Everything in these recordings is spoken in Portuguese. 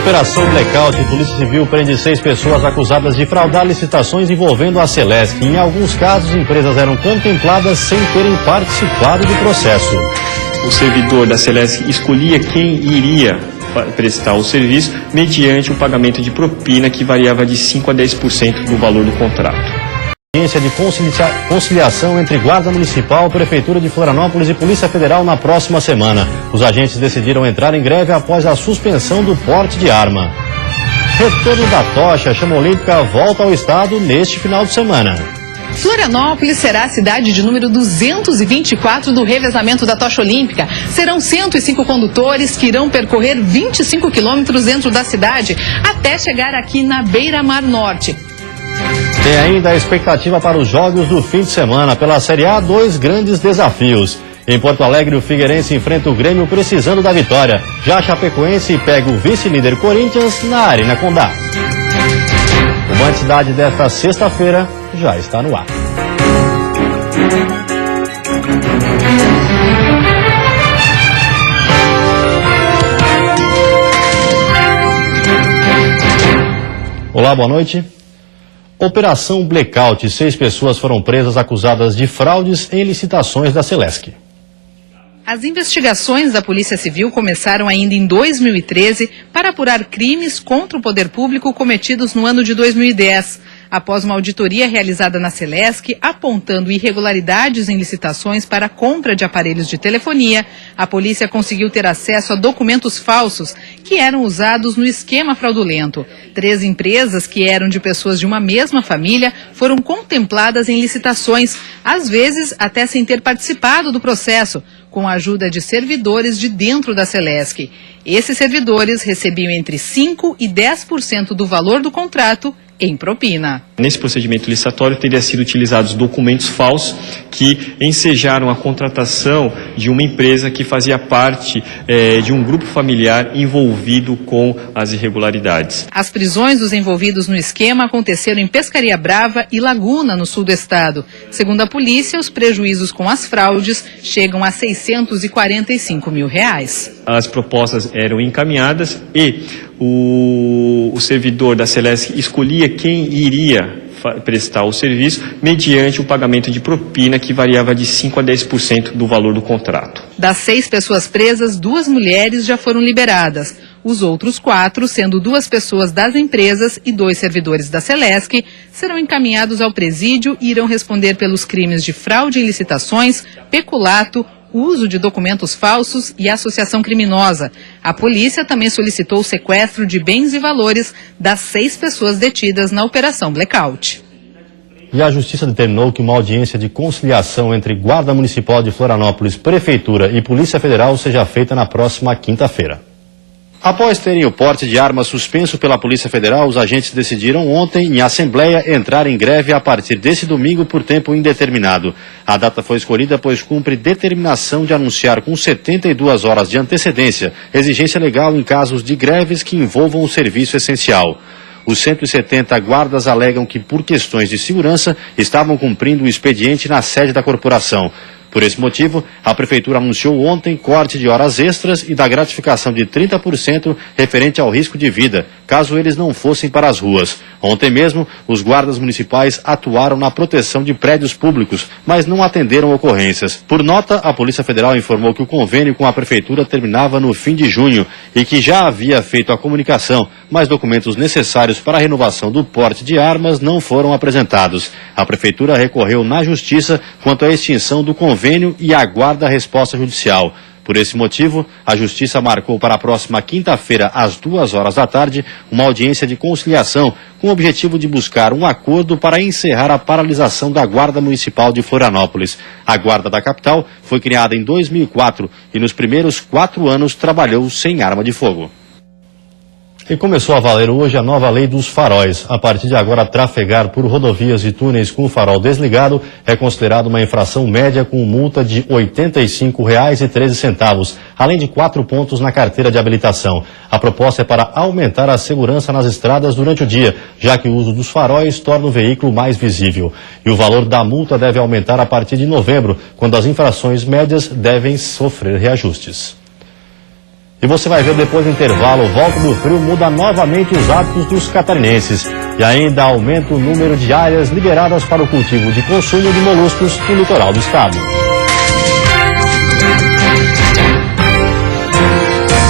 Operação Blackout, a Polícia Civil prende 6 pessoas acusadas de fraudar licitações envolvendo a Celesc. Em alguns casos, empresas eram contempladas sem terem participado do processo. O servidor da Celesc escolhia quem iria prestar o serviço mediante o pagamento de propina que variava de 5% a 10% do valor do contrato. Audiência de conciliação entre Guarda Municipal, Prefeitura de Florianópolis e Polícia Federal na próxima semana. Os agentes decidiram entrar em greve após a suspensão do porte de arma. Retorno da tocha, a chama olímpica volta ao estado neste final de semana. Florianópolis será a cidade de número 224 do revezamento da tocha olímpica. Serão 105 condutores que irão percorrer 25 quilômetros dentro da cidade até chegar aqui na Beira-Mar Norte. Tem ainda a expectativa para os jogos do fim de semana. Pela Série A, 2 grandes desafios. Em Porto Alegre, o Figueirense enfrenta o Grêmio precisando da vitória. Já a Chapecoense pega o vice-líder Corinthians na Arena Condá. O Band Cidade desta sexta-feira já está no ar. Olá, boa noite. Operação Blackout. 6 pessoas foram presas acusadas de fraudes em licitações da Celesc. As investigações da Polícia Civil começaram ainda em 2013 para apurar crimes contra o poder público cometidos no ano de 2010. Após uma auditoria realizada na Celesc, apontando irregularidades em licitações para a compra de aparelhos de telefonia, a polícia conseguiu ter acesso a documentos falsos que eram usados no esquema fraudulento. 3 empresas que eram de pessoas de uma mesma família foram contempladas em licitações, às vezes até sem ter participado do processo, com a ajuda de servidores de dentro da Celesc. Esses servidores recebiam entre 5% e 10% do valor do contrato em propina. Nesse procedimento licitatório teria sido utilizados documentos falsos que ensejaram a contratação de uma empresa que fazia parte de um grupo familiar envolvido com as irregularidades. As prisões dos envolvidos no esquema aconteceram em Pescaria Brava e Laguna, no sul do estado. Segundo a polícia, os prejuízos com as fraudes chegam a R$645 mil. As propostas eram encaminhadas e o servidor da Celesc escolhia quem iria prestar o serviço mediante o pagamento de propina que variava de 5% a 10% do valor do contrato. Das 6 pessoas presas, 2 mulheres já foram liberadas. Os outros 4, sendo 2 pessoas das empresas e 2 servidores da Celesc, serão encaminhados ao presídio e irão responder pelos crimes de fraude em licitações, peculato, uso de documentos falsos e associação criminosa. A polícia também solicitou o sequestro de bens e valores das 6 pessoas detidas na Operação Blackout. E a Justiça determinou que uma audiência de conciliação entre Guarda Municipal de Florianópolis, Prefeitura e Polícia Federal seja feita na próxima quinta-feira. Após terem o porte de arma suspenso pela Polícia Federal, os agentes decidiram ontem, em assembleia, entrar em greve a partir desse domingo por tempo indeterminado. A data foi escolhida pois cumpre determinação de anunciar com 72 horas de antecedência, exigência legal em casos de greves que envolvam o serviço essencial. Os 170 guardas alegam que, por questões de segurança, estavam cumprindo o expediente na sede da corporação. Por esse motivo, a Prefeitura anunciou ontem corte de horas extras e da gratificação de 30% referente ao risco de vida, caso eles não fossem para as ruas. Ontem mesmo, os guardas municipais atuaram na proteção de prédios públicos, mas não atenderam ocorrências. Por nota, a Polícia Federal informou que o convênio com a Prefeitura terminava no fim de junho e que já havia feito a comunicação, mas documentos necessários para a renovação do porte de armas não foram apresentados. A Prefeitura recorreu na Justiça quanto à extinção do convênio e aguarda a resposta judicial. Por esse motivo, a Justiça marcou para a próxima quinta-feira, às 2 horas da tarde, uma audiência de conciliação com o objetivo de buscar um acordo para encerrar a paralisação da Guarda Municipal de Florianópolis. A Guarda da capital foi criada em 2004 e nos primeiros 4 anos trabalhou sem arma de fogo. E começou a valer hoje a nova lei dos faróis. A partir de agora, trafegar por rodovias e túneis com o farol desligado é considerado uma infração média com multa de R$ 85,13, além de 4 pontos na carteira de habilitação. A proposta é para aumentar a segurança nas estradas durante o dia, já que o uso dos faróis torna o veículo mais visível. E o valor da multa deve aumentar a partir de novembro, quando as infrações médias devem sofrer reajustes. E você vai ver depois do intervalo, volta do frio muda novamente os hábitos dos catarinenses. E ainda aumenta o número de áreas liberadas para o cultivo de consumo de moluscos no litoral do estado.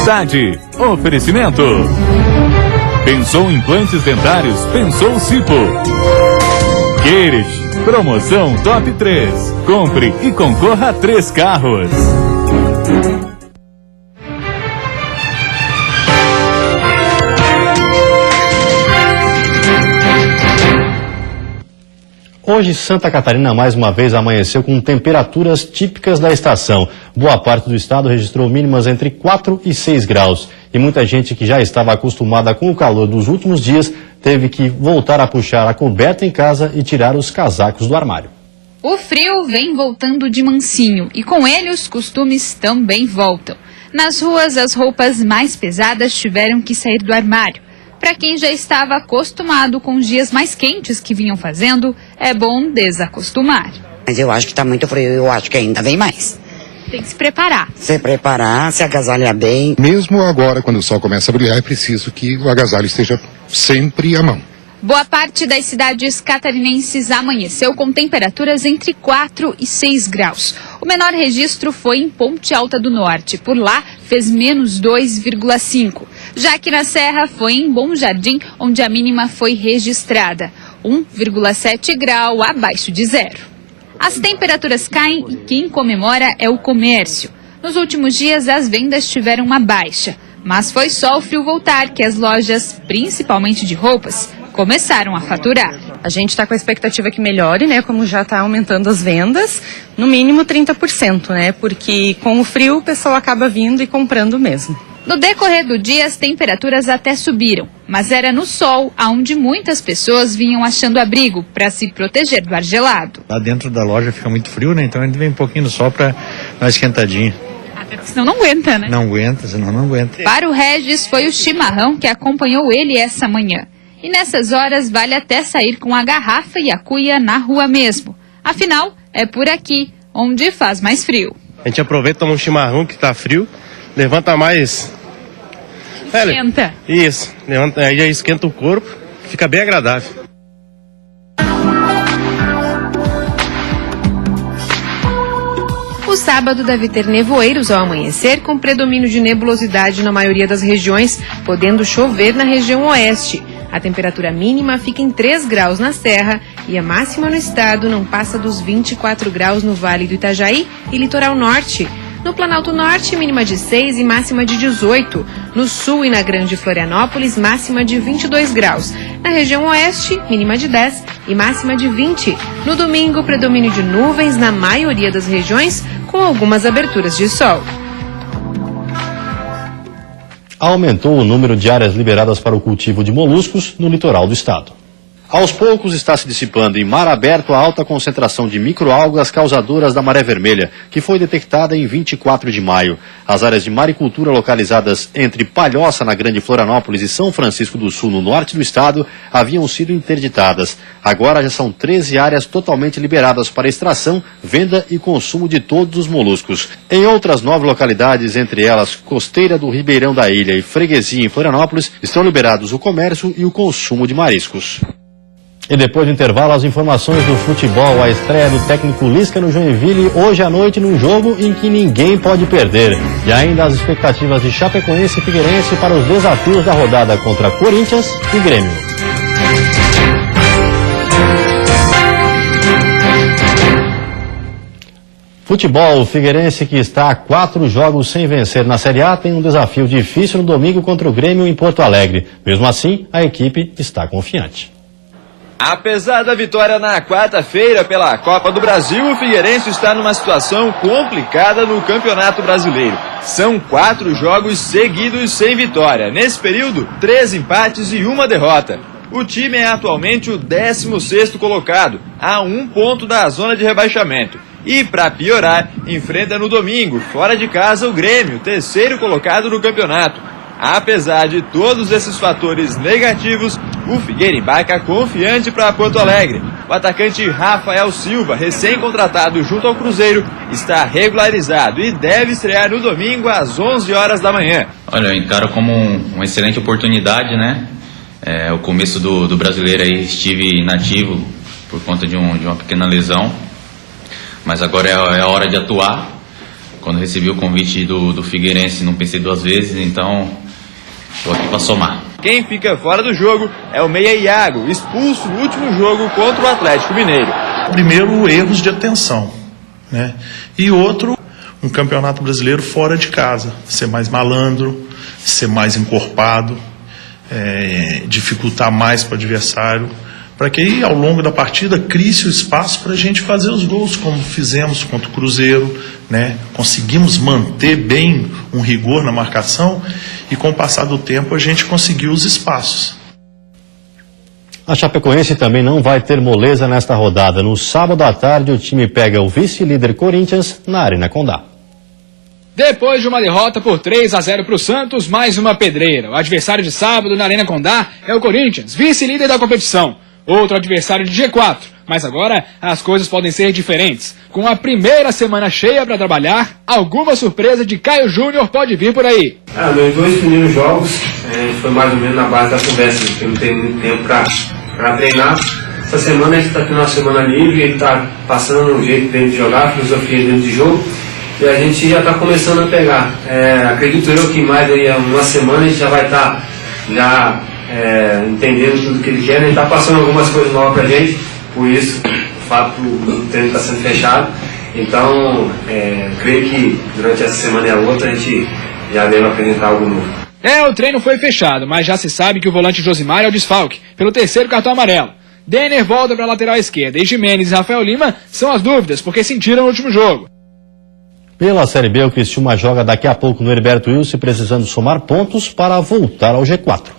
Cidade. Oferecimento. Pensou em implantes dentários? Pensou Cipo. Queires. Promoção Top 3. Compre e concorra a 3 carros. Hoje, Santa Catarina mais uma vez amanheceu com temperaturas típicas da estação. Boa parte do estado registrou mínimas entre 4 e 6 graus. E muita gente que já estava acostumada com o calor dos últimos dias teve que voltar a puxar a coberta em casa e tirar os casacos do armário. O frio vem voltando de mansinho e com ele os costumes também voltam. Nas ruas, as roupas mais pesadas tiveram que sair do armário. Para quem já estava acostumado com os dias mais quentes que vinham fazendo, é bom desacostumar. Mas eu acho que está muito frio, eu acho que ainda vem mais. Tem que se preparar. Se preparar, se agasalhar bem. Mesmo agora, quando o sol começa a brilhar, é preciso que o agasalho esteja sempre à mão. Boa parte das cidades catarinenses amanheceu com temperaturas entre 4 e 6 graus. O menor registro foi em Ponte Alta do Norte. Por lá, fez menos 2,5. Já que na Serra, foi em Bom Jardim, onde a mínima foi registrada. 1,7 grau abaixo de zero. As temperaturas caem e quem comemora é o comércio. Nos últimos dias, as vendas tiveram uma baixa. Mas foi só o frio voltar que as lojas, principalmente de roupas, começaram a faturar. A gente está com a expectativa que melhore, né? Como já está aumentando as vendas, no mínimo 30%, né? Porque com o frio o pessoal acaba vindo e comprando mesmo. No decorrer do dia, as temperaturas até subiram, mas era no sol, onde muitas pessoas vinham achando abrigo para se proteger do ar gelado. Lá dentro da loja fica muito frio, né? Então a gente vem um pouquinho no sol para dar uma esquentadinha. Até porque senão não aguenta, né? Não aguenta, senão não aguenta. Para o Regis, foi o chimarrão que acompanhou ele essa manhã. E nessas horas vale até sair com a garrafa e a cuia na rua mesmo. Afinal, é por aqui, onde faz mais frio. A gente aproveita, toma um chimarrão que tá frio, levanta mais... Esquenta. Isso, levanta, aí já esquenta o corpo, fica bem agradável. O sábado deve ter nevoeiros ao amanhecer, com predomínio de nebulosidade na maioria das regiões, podendo chover na região oeste. A temperatura mínima fica em 3 graus na Serra e a máxima no estado não passa dos 24 graus no Vale do Itajaí e Litoral Norte. No Planalto Norte, mínima de 6 e máxima de 18. No Sul e na Grande Florianópolis, máxima de 22 graus. Na região Oeste, mínima de 10 e máxima de 20. No domingo, predomínio de nuvens na maioria das regiões, com algumas aberturas de sol. Aumentou o número de áreas liberadas para o cultivo de moluscos no litoral do estado. Aos poucos está se dissipando em mar aberto a alta concentração de microalgas causadoras da maré vermelha, que foi detectada em 24 de maio. As áreas de maricultura localizadas entre Palhoça, na Grande Florianópolis, e São Francisco do Sul, no norte do estado, haviam sido interditadas. Agora já são 13 áreas totalmente liberadas para extração, venda e consumo de todos os moluscos. Em outras 9 localidades, entre elas Costeira do Ribeirão da Ilha e Freguesia em Florianópolis, estão liberados o comércio e o consumo de mariscos. E depois do intervalo, as informações do futebol, a estreia do técnico Lisca no Joinville hoje à noite num jogo em que ninguém pode perder. E ainda as expectativas de Chapecoense e Figueirense para os desafios da rodada contra Corinthians e Grêmio. Futebol, o Figueirense, que está a 4 jogos sem vencer na Série A, tem um desafio difícil no domingo contra o Grêmio em Porto Alegre. Mesmo assim, a equipe está confiante. Apesar da vitória na quarta-feira pela Copa do Brasil, o Figueirense está numa situação complicada no Campeonato Brasileiro. São 4 jogos seguidos sem vitória. Nesse período, 3 empates e 1 derrota. O time é atualmente o 16º colocado, a 1 ponto da zona de rebaixamento. E, para piorar, enfrenta no domingo, fora de casa, o Grêmio, 3º colocado no campeonato. Apesar de todos esses fatores negativos, o Figueira embarca confiante para Porto Alegre. O atacante Rafael Silva, recém-contratado junto ao Cruzeiro, está regularizado e deve estrear no domingo às 11 horas da manhã. Olha, eu encaro como uma excelente oportunidade, né? O começo do brasileiro aí estive inativo por conta de uma pequena lesão, mas agora é a hora de atuar. Quando recebi o convite do Figueirense, não pensei duas vezes, então estou aqui para somar. Quem fica fora do jogo é o meia Iago, expulso no último jogo contra o Atlético Mineiro. Primeiro, erros de atenção, né? E outro, um campeonato brasileiro fora de casa, ser mais malandro, ser mais encorpado, dificultar mais para o adversário, para que aí, ao longo da partida, crie-se o espaço para a gente fazer os gols, como fizemos contra o Cruzeiro, né? Conseguimos manter bem um rigor na marcação e, com o passar do tempo, a gente conseguiu os espaços. A Chapecoense também não vai ter moleza nesta rodada. No sábado à tarde, o time pega o vice-líder Corinthians na Arena Condá. Depois de uma derrota por 3-0 para o Santos, mais uma pedreira. O adversário de sábado na Arena Condá é o Corinthians, vice-líder da competição. Outro adversário de G4, mas agora as coisas podem ser diferentes. Com a primeira semana cheia para trabalhar, alguma surpresa de Caio Júnior pode vir por aí. Nos 2 primeiros jogos, foi mais ou menos na base da conversa, porque não tem muito tempo para treinar. Essa semana a gente está tendo uma semana livre, ele está passando um jeito dele de jogar, a filosofia dele de jogo, e a gente já está começando a pegar. Acredito eu que mais aí uma semana a gente já vai estar entendendo tudo que ele quer, ele está passando algumas coisas novas para a gente, por isso o fato do treino está sendo fechado. Então, creio que durante essa semana e a outra a gente já deve apresentar algo novo. O treino foi fechado, mas já se sabe que o volante Josimar é o desfalque, pelo 3º cartão amarelo. Denner volta para a lateral esquerda e Jimenez e Rafael Lima são as dúvidas, porque sentiram no último jogo. Pela Série B, o Criciúma joga daqui a pouco no Heriberto Wilson, precisando somar pontos para voltar ao G4.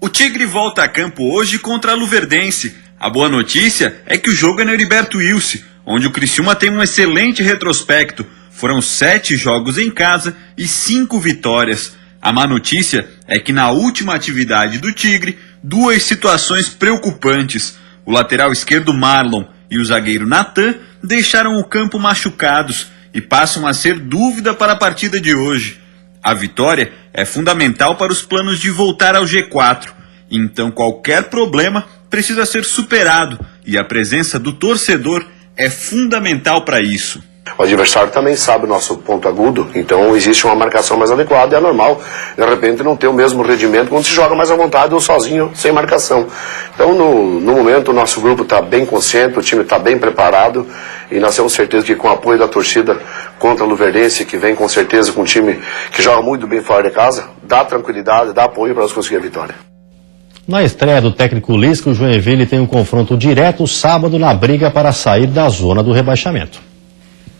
O Tigre volta a campo hoje contra a Luverdense. A boa notícia é que o jogo é no Heriberto Wilson, onde o Criciúma tem um excelente retrospecto. Foram 7 jogos em casa e 5 vitórias. A má notícia é que na última atividade do Tigre, 2 situações preocupantes. O lateral esquerdo Marlon e o zagueiro Natan deixaram o campo machucados e passam a ser dúvida para a partida de hoje. A vitória é fundamental para os planos de voltar ao G4, então qualquer problema precisa ser superado e a presença do torcedor é fundamental para isso. O adversário também sabe o nosso ponto agudo, então existe uma marcação mais adequada, é normal, de repente, não ter o mesmo rendimento quando se joga mais à vontade ou sozinho, sem marcação. Então, no momento, o nosso grupo está bem consciente, o time está bem preparado e nós temos certeza que com o apoio da torcida contra a Luverdense, que vem com certeza com um time que joga muito bem fora de casa, dá tranquilidade, dá apoio para nós conseguir a vitória. Na estreia do técnico Lisca, o Joinville tem um confronto direto sábado na briga para sair da zona do rebaixamento.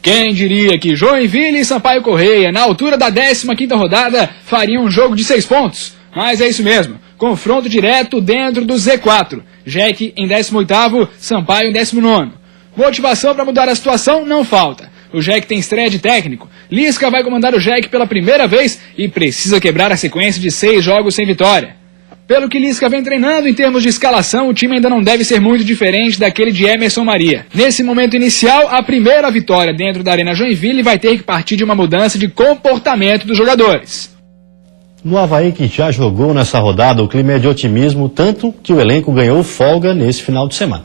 Quem diria que Joinville e Sampaio Correia, na altura da 15ª rodada, fariam um jogo de 6 pontos? Mas é isso mesmo, confronto direto dentro do Z4. Jack em 18º, Sampaio em 19º. Motivação para mudar a situação não falta. O Jack tem estreia de técnico. Lisca vai comandar o Jack pela primeira vez e precisa quebrar a sequência de 6 jogos sem vitória. Pelo que Lisca vem treinando em termos de escalação, o time ainda não deve ser muito diferente daquele de Emerson Maria. Nesse momento inicial, a primeira vitória dentro da Arena Joinville vai ter que partir de uma mudança de comportamento dos jogadores. No Avaí, que já jogou nessa rodada, o clima é de otimismo, tanto que o elenco ganhou folga nesse final de semana.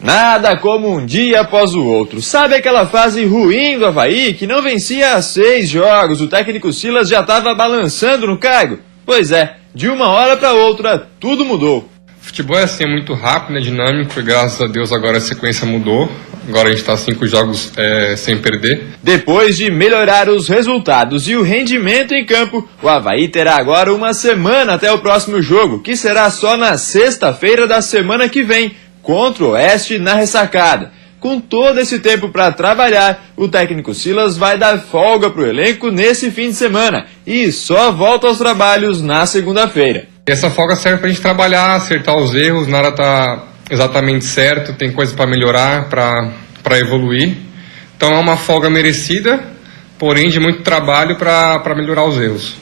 Nada como um dia após o outro. Sabe aquela fase ruim do Avaí, que não vencia há 6 jogos? O técnico Silas já estava balançando no cargo? Pois é, de uma hora para outra, tudo mudou. Futebol é assim, é muito rápido, dinâmico, e graças a Deus agora a sequência mudou. Agora a gente está 5 jogos sem perder. Depois de melhorar os resultados e o rendimento em campo, o Avaí terá agora uma semana até o próximo jogo, que será só na sexta-feira da semana que vem, contra o Oeste na Ressacada. Com todo esse tempo para trabalhar, o técnico Silas vai dar folga para o elenco nesse fim de semana e só volta aos trabalhos na segunda-feira. Essa folga serve para a gente trabalhar, acertar os erros, nada está exatamente certo, tem coisa para melhorar, para evoluir. Então é uma folga merecida, porém de muito trabalho para melhorar os erros.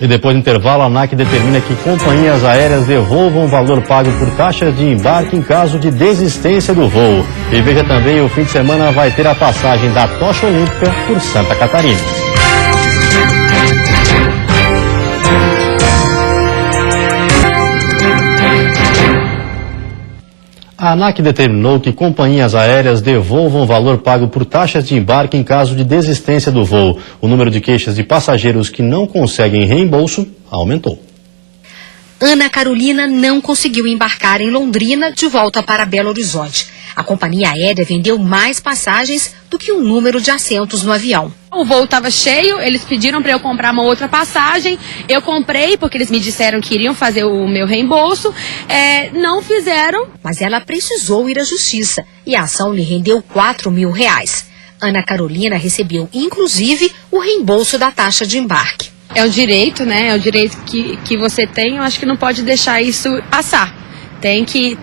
E depois do intervalo, a ANAC determina que companhias aéreas devolvam o valor pago por taxa de embarque em caso de desistência do voo. E veja também, o fim de semana vai ter a passagem da tocha olímpica por Santa Catarina. A ANAC determinou que companhias aéreas devolvam o valor pago por taxas de embarque em caso de desistência do voo. O número de queixas de passageiros que não conseguem reembolso aumentou. Ana Carolina não conseguiu embarcar em Londrina de volta para Belo Horizonte. A companhia aérea vendeu mais passagens do que o número de assentos no avião. O voo estava cheio, eles pediram para eu comprar uma outra passagem. Eu comprei porque eles me disseram que iriam fazer o meu reembolso. Não fizeram. Mas ela precisou ir à justiça e a ação lhe rendeu R$4.000. Ana Carolina recebeu, inclusive, o reembolso da taxa de embarque. É um direito, né? É um direito que você tem. Eu acho que não pode deixar isso passar. Tem que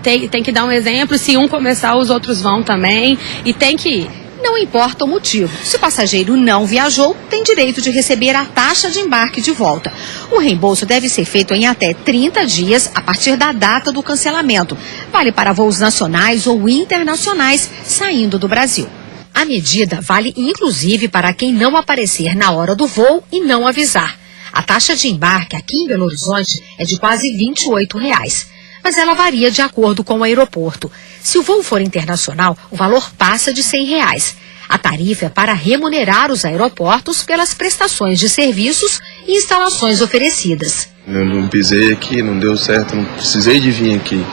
dar um exemplo. Se um começar, os outros vão também. E tem que ir. Não importa o motivo. Se o passageiro não viajou, tem direito de receber a taxa de embarque de volta. O reembolso deve ser feito em até 30 dias a partir da data do cancelamento. Vale para voos nacionais ou internacionais saindo do Brasil. A medida vale inclusive para quem não aparecer na hora do voo e não avisar. A taxa de embarque aqui em Belo Horizonte é de quase R$28. Mas ela varia de acordo com o aeroporto. Se o voo for internacional, o valor passa de R$100. A tarifa é para remunerar os aeroportos pelas prestações de serviços e instalações oferecidas. Eu não pisei aqui, não deu certo, não precisei de vir aqui.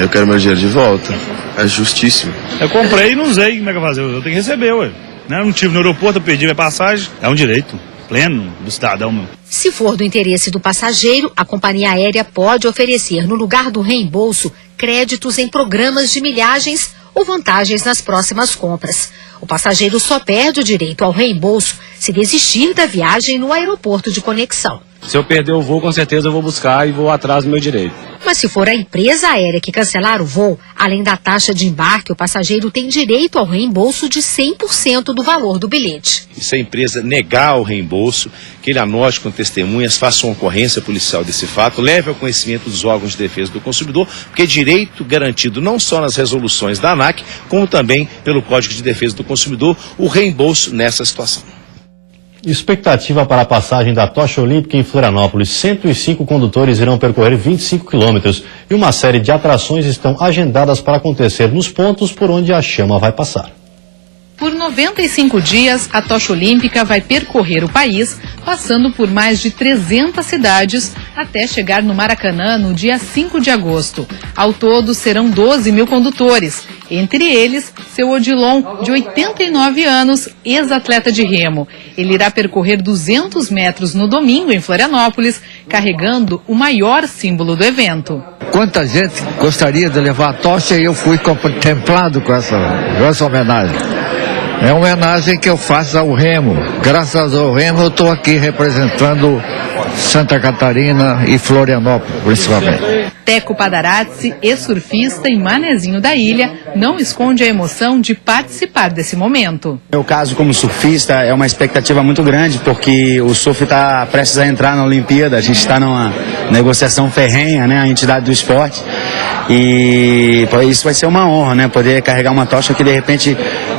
Eu quero meu dinheiro de volta. É justíssimo. Eu comprei e não usei, como é que eu vou fazer? Eu tenho que receber, ué. Não estive no aeroporto, eu perdi minha passagem. É um direito pleno do cidadão, meu. Se for do interesse do passageiro, a companhia aérea pode oferecer, no lugar do reembolso, créditos em programas de milhagens ou vantagens nas próximas compras. O passageiro só perde o direito ao reembolso se desistir da viagem no aeroporto de conexão. Se eu perder o voo, com certeza eu vou buscar e vou atrás do meu direito. Mas se for a empresa aérea que cancelar o voo, além da taxa de embarque, o passageiro tem direito ao reembolso de 100% do valor do bilhete. E se a empresa negar o reembolso, que ele anote com testemunhas, faça uma ocorrência policial desse fato, leve ao conhecimento dos órgãos de defesa do consumidor, porque é direito garantido não só nas resoluções da ANAC, como também pelo Código de Defesa do Consumidor, o reembolso nessa situação. Expectativa para a passagem da tocha olímpica em Florianópolis. 105 condutores irão percorrer 25 quilômetros e uma série de atrações estão agendadas para acontecer nos pontos por onde a chama vai passar. Por 95 dias, a tocha olímpica vai percorrer o país, passando por mais de 300 cidades, até chegar no Maracanã no dia 5 de agosto. Ao todo, serão 12 mil condutores, entre eles, seu Odilon, de 89 anos, ex-atleta de remo. Ele irá percorrer 200 metros no domingo, em Florianópolis, carregando o maior símbolo do evento. Quanta gente gostaria de levar a tocha e eu fui contemplado com essa homenagem. É uma homenagem que eu faço ao remo. Graças ao remo eu estou aqui representando Santa Catarina e Florianópolis, principalmente. Teco Padarazzi, ex-surfista e manezinho da ilha, não esconde a emoção de participar desse momento. Meu caso como surfista é uma expectativa muito grande, porque o surf está prestes a entrar na Olimpíada, a gente está numa negociação ferrenha, né, a entidade do esporte, e isso vai ser uma honra, né, poder carregar uma tocha que de repente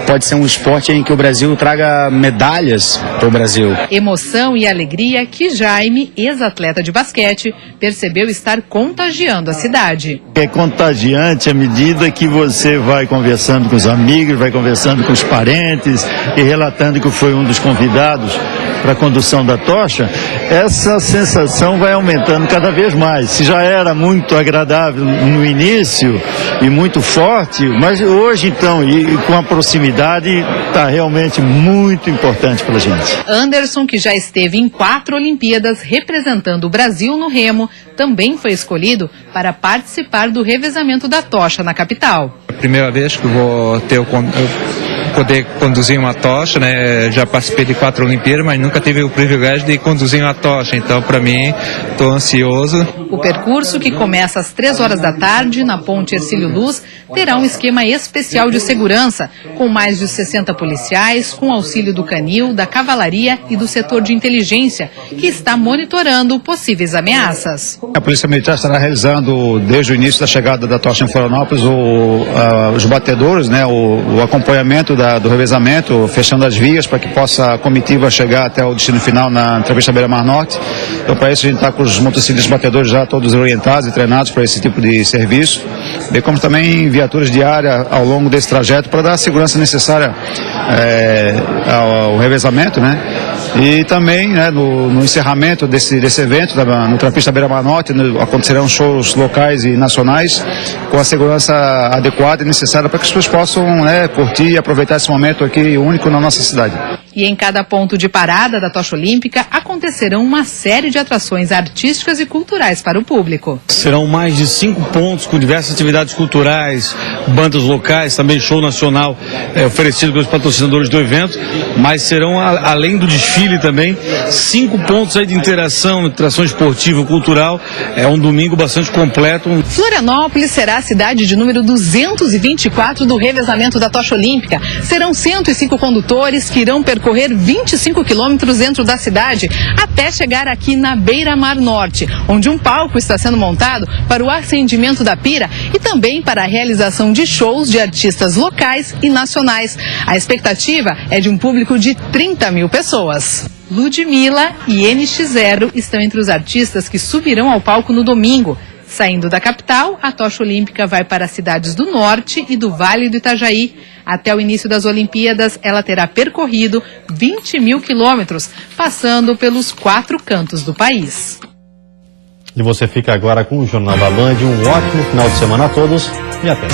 pode ser um esporte em que o Brasil traga medalhas para o Brasil. Emoção e alegria que Jaime, ex-atleta de basquete, percebeu estar contagiando a cidade. É contagiante à medida que você vai conversando com os amigos, vai conversando com os parentes e relatando que foi um dos convidados para a condução da tocha, essa sensação vai aumentando cada vez mais. Se já era muito agradável no início e muito forte, mas hoje então, e com a proximidade, está realmente muito importante para a gente. Anderson, que já esteve em 4 Olimpíadas representando o Brasil no remo, também foi escolhido para participar do revezamento da tocha na capital. É a primeira vez que vou ter poder conduzir uma tocha, né? Já participei de 4 Olimpíadas, mas nunca tive o privilégio de conduzir uma tocha. Então, para mim, estou ansioso. O percurso, que começa às 3 horas da tarde na Ponte Hercílio Luz, terá um esquema especial de segurança, com mais de 60 policiais, com auxílio do Canil, da Cavalaria e do setor de inteligência, que está monitorando possíveis ameaças. A Polícia Militar estará realizando, desde o início da chegada da tocha em Florianópolis, os batedouros, né, o acompanhamento do revezamento, fechando as vias para que possa a comitiva chegar até o destino final na entrevista Beira-Mar Norte. Então, para isso, a gente está com os motociclistas batedores já todos orientados e treinados para esse tipo de serviço, bem como também viaturas diárias ao longo desse trajeto para dar a segurança necessária ao revezamento, né? E também, né, no encerramento desse evento, no Trampista Beira-Mar Norte, acontecerão shows locais e nacionais com a segurança adequada e necessária para que as pessoas possam, né, curtir e aproveitar esse momento aqui único na nossa cidade. E em cada ponto de parada da tocha olímpica acontecerão uma série de atrações artísticas e culturais para o público. Serão mais de 5 pontos com diversas atividades culturais, bandas locais, também show nacional oferecido pelos patrocinadores do evento, mas serão, além do desfile também, 5 pontos aí de interação esportiva, cultural. É um domingo bastante completo. Florianópolis será a cidade de número 224 do revezamento da tocha olímpica. Serão 105 condutores que irão percorrer 25 quilômetros dentro da cidade até chegar aqui na Beira-Mar Norte, onde um palco está sendo montado para o acendimento da pira e também para a realização de shows de artistas locais e nacionais. A expectativa é de um público de 30 mil pessoas. Ludmilla e NX0 estão entre os artistas que subirão ao palco no domingo. Saindo da capital, a tocha olímpica vai para as cidades do norte e do Vale do Itajaí. Até o início das Olimpíadas, ela terá percorrido 20 mil quilômetros, passando pelos 4 cantos do país. E você fica agora com o Jornal da Band. Um ótimo final de semana a todos e até.